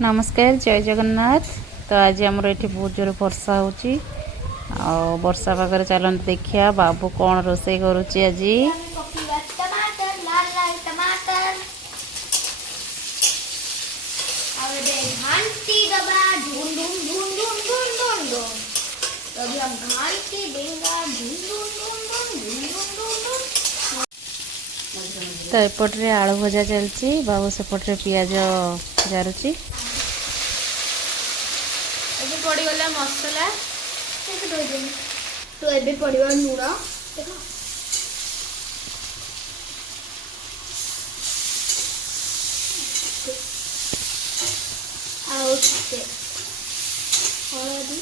नमस्कार जय जगन्नाथ। तो आज आमर ये बहुत जोर वर्षा होची वर्षा पाखे चलते देखिया बाबू कौन रोषे करुच्ची आज। टमाटर लाल लाल टमाटर और घंटी दबा ढूंढ ढूंढ ढूंढ ढूंढ ढूंढ ढूंढ ढूंढ तो अभी हम घंटी देंगे ढूंढ ढूंढ ढूंढ ढूंढ ढूंढ ढूंढ ढूंढ। तो एपटे आलू भजा चलती बाबू सेपटे पियाज जारुची। ଏବେ ପଡ଼ିଗଲା ମସଲା ତ ଏବେ ପଡ଼ିବ ଲୁଣ ଦେଖ ଆଉ ଟିକେ ହଳଦୀ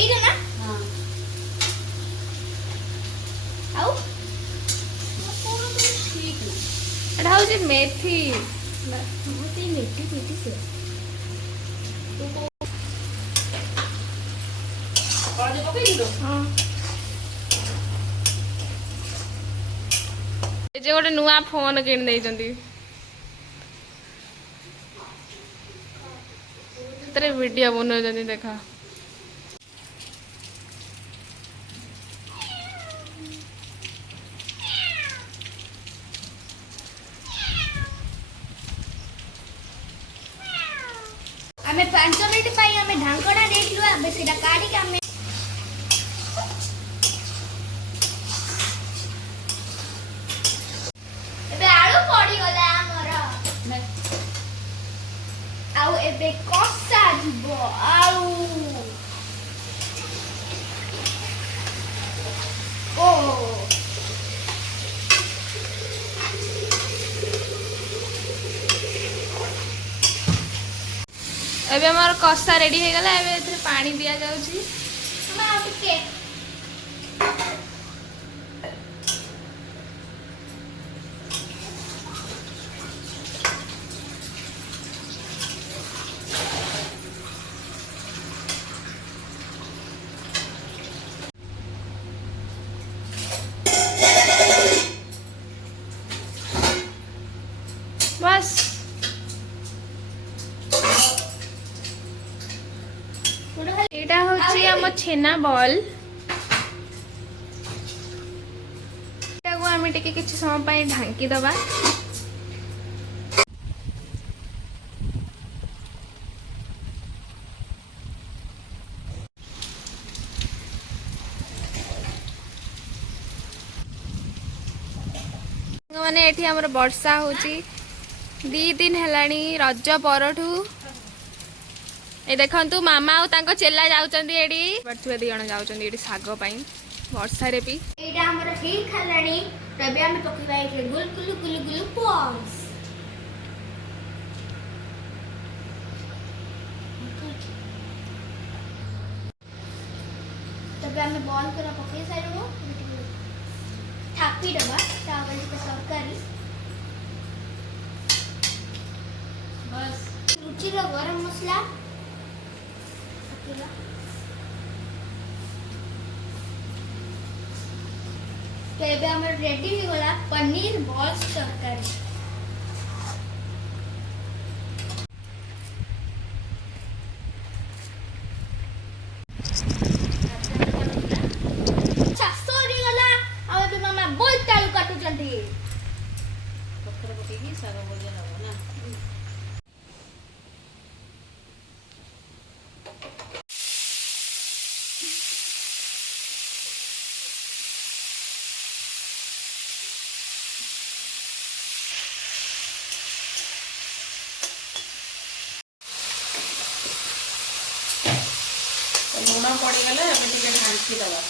ଏଇଟା ନା ଆଉ ଏଟା ହଉଛି ମେଥି मेथी मेथी से जे गोटे नुआ फोन किन देते वीडियो बना देखा आमे 5 मिनिट पाई आमे ढांकणा देथिलु आबे सेटा काढी के आमे एबे आलू पड़ी गला हमर आउ एबे कसा दिबो आलू ओ एबे हमर कसा रेडी हो गला एबे एथरे पानी दिया जाउची हम आ टिके बस एटा होची हम छेना बॉल एटा को हम टिके किछ समय पई ढांकी दबा माने एठी हमर वर्षा होची 2 दिन हेलानी रज परठू ए देखंतु मामा और तांको चेला जाउचंदी एडी बर्थवे दी जण जाउचंदी एडी सागो पई वर्षा रे पी एडा हमर ठीक खलाणी तबे हम पकीबाई के गुल गुल गुल गुल पॉन्स तबे हम बॉल करा पके साइरो थापी डबा चावल के सरकारी बस रुचि रो गरम मसाला तो एबे हमर रेडी हो गला पनीर बॉल्स तरकारी चासोरी गला अब एबे मामा बोल तालु काटू जल्दी पत्थर पकेगी साग भजा हबो ना लुण पड़गला ढांकी दबा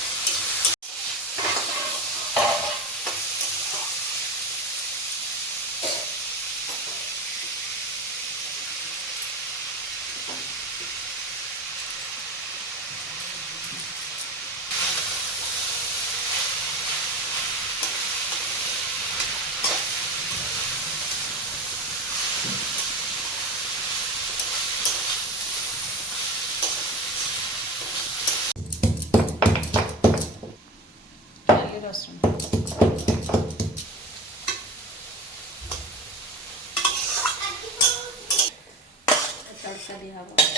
ତଡ଼କା ଦିଆହବ।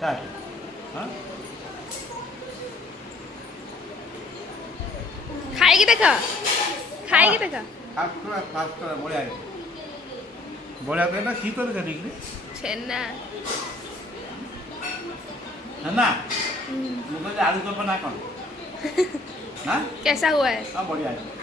Start. हाँ? ଖାଇକି ଦେଖ ଖାଇକି ଦେଖ फास्ट कर बढ़िया है बढ़िया कहना की तो कर रही ଛେନା है ना मुझे आलू चप ना कौन हाँ कैसा हुआ है हाँ बढ़िया है